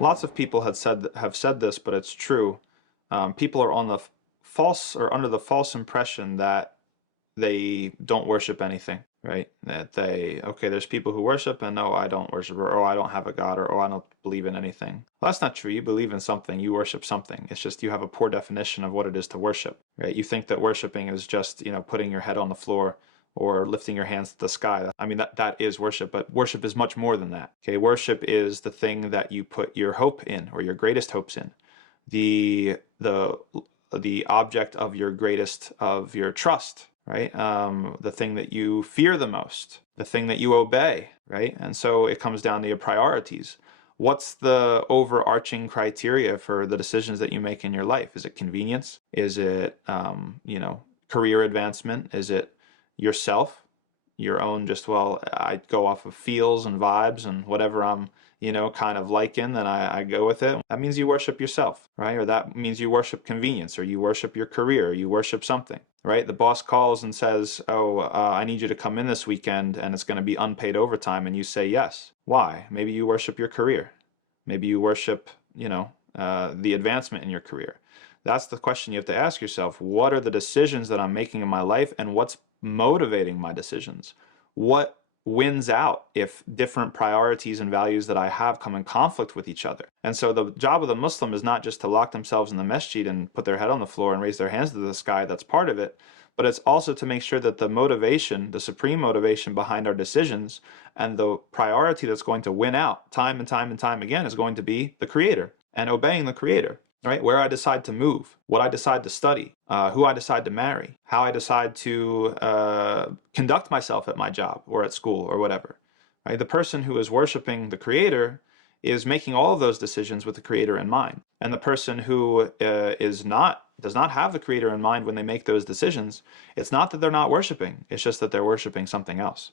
Lots of people have said this, but it's true. People are on the false or under the false impression that they don't worship anything, right? That okay, there's people who worship and no, I don't worship, or oh, I don't have a God, or oh, I don't believe in anything. Well, that's not true. You believe in something, you worship something. It's just you have a poor definition of what it is to worship, right? You think that worshiping is just, putting your head on the floor or lifting your hands to the sky. I mean, that is worship, but worship is much more than that. Okay, worship is the thing that you put your hope in, or your greatest hopes in. The object of your trust, right? The thing that you fear the most, the thing that you obey, right? And so it comes down to your priorities. What's the overarching criteria for the decisions that you make in your life? Is it convenience? Is it, career advancement? Is it yourself? Your own, just, well, I go off of feels and vibes and whatever I'm, kind of liking, then I go with it. That means you worship yourself, right? Or that means you worship convenience, or you worship your career, or you worship something, right? The boss calls and says, oh, I need you to come in this weekend and it's going to be unpaid overtime. And you say yes. Why? Maybe you worship your career. Maybe you worship, the advancement in your career. That's the question you have to ask yourself. What are the decisions that I'm making in my life, and what's motivating my decisions? What wins out if different priorities and values that I have come in conflict with each other? And so the job of the Muslim is not just to lock themselves in the masjid and put their head on the floor and raise their hands to the sky. That's part of it. But it's also to make sure that the motivation, the supreme motivation behind our decisions, and the priority that's going to win out time and time and time again, is going to be the Creator and obeying the Creator. Right? Where I decide to move, what I decide to study, who I decide to marry, how I decide to conduct myself at my job or at school or whatever. Right? The person who is worshiping the Creator is making all of those decisions with the Creator in mind. And the person who does not have the Creator in mind when they make those decisions, it's not that they're not worshiping, it's just that they're worshiping something else.